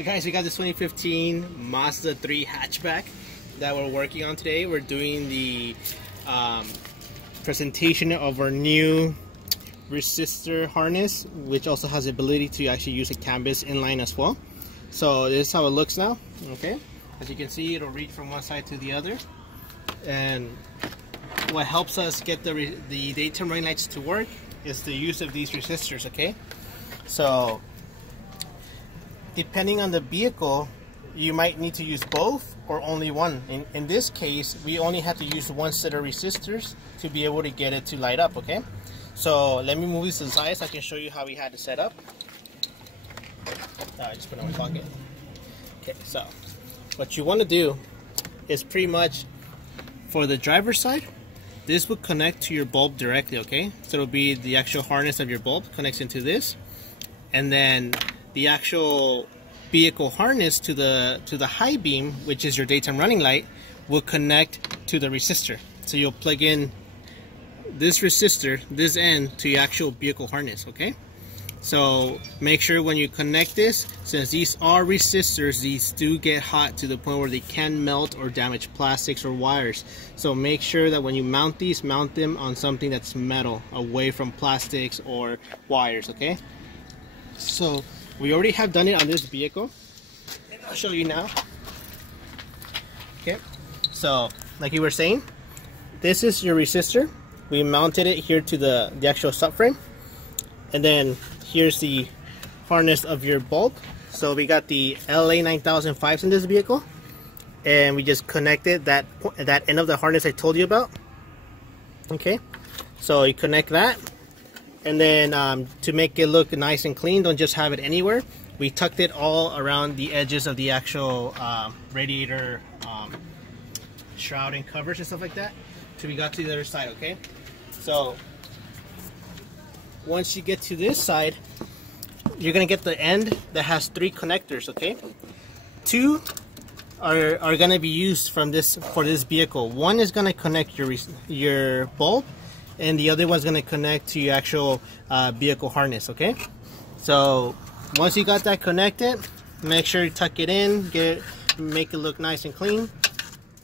So guys, we got this 2015 Mazda 3 hatchback that we're working on today. We're doing the presentation of our new resistor harness, which also has the ability to actually use a canvas inline as well. So this is how it looks now. Okay, as you can see, it'll reach from one side to the other, and what helps us get the daytime running lights to work is the use of these resistors. Okay, so depending on the vehicle, you might need to use both or only one. In this case, we only have to use one set of resistors to be able to get it to light up. Okay, so let me move this to the side so I can show you how we had it set up. I just put it in my pocket. Okay, so what you want to do is pretty much for the driver's side, this will connect to your bulb directly. Okay, so it'll be the actual harness of your bulb connects into this, and then the actual vehicle harness to the high beam, which is your daytime running light, will connect to the resistor. So you'll plug in this resistor, this end, to your actual vehicle harness. Okay, so make sure when you connect this, since these are resistors, these do get hot to the point where they can melt or damage plastics or wires. So make sure that when you mount these, mount them on something that's metal, away from plastics or wires. Okay, so we already have done it on this vehicle, and I'll show you now. Okay, so like you were saying, this is your resistor. We mounted it here to the actual subframe, and then here's the harness of your bulb. So we got the LA 9005s in this vehicle, and we just connected that end of the harness I told you about. Okay, so you connect that. And then to make it look nice and clean, don't just have it anywhere. We tucked it all around the edges of the actual radiator shroud and covers and stuff like that till we got to the other side. Okay, so once you get to this side, you're gonna get the end that has 3 connectors. Okay, 2 are gonna be used for this vehicle. One is gonna connect your bulb, and the other one's gonna connect to your actual vehicle harness. Okay, so once you got that connected, make sure you tuck it in, make it look nice and clean,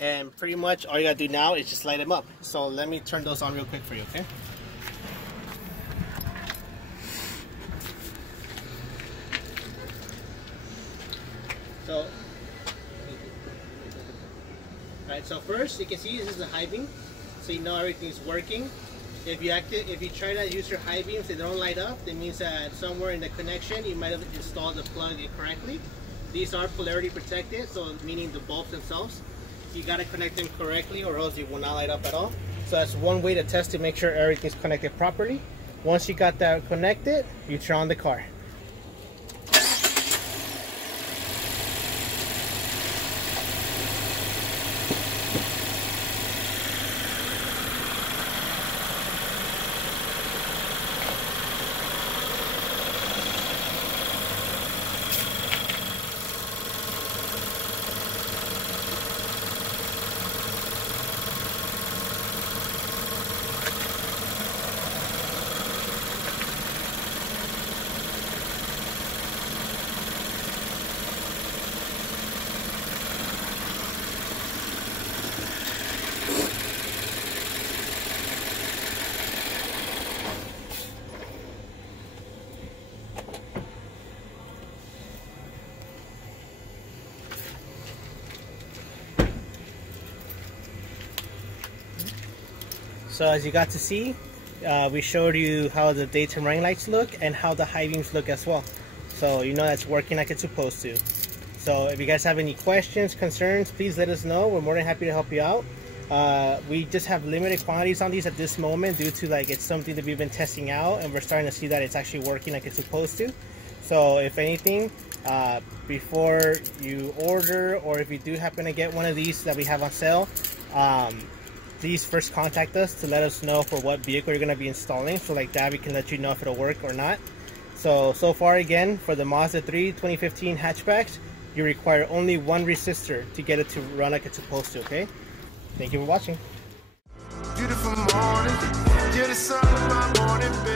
and pretty much all you gotta do now is just light them up. So let me turn those on real quick for you. Okay, so alright, so first you can see this is the high beam, so you know everything's working. If you try to use your high beams, they don't light up, that means that somewhere in the connection you might have installed the plug incorrectly. These are polarity protected, so meaning the bulbs themselves, you got to connect them correctly or else it will not light up at all. So that's one way to test to make sure everything's connected properly. Once you got that connected, you turn on the car. So as you got to see, we showed you how the daytime running lights look and how the high beams look as well. So you know that's working like it's supposed to. So if you guys have any questions, concerns, please let us know. We're more than happy to help you out. We just have limited quantities on these at this moment due to it's something that we've been testing out, and we're starting to see that it's actually working like it's supposed to. So if anything, before you order, or if you do happen to get one of these that we have on sale, please first contact us to let us know for what vehicle you're going to be installing, so like that we can let you know if it'll work or not. So far again, for the Mazda 3 2015 hatchbacks, you require only one resistor to get it to run like it's supposed to. Okay, thank you for watching. Beautiful morning, you're the sun of my morning, baby.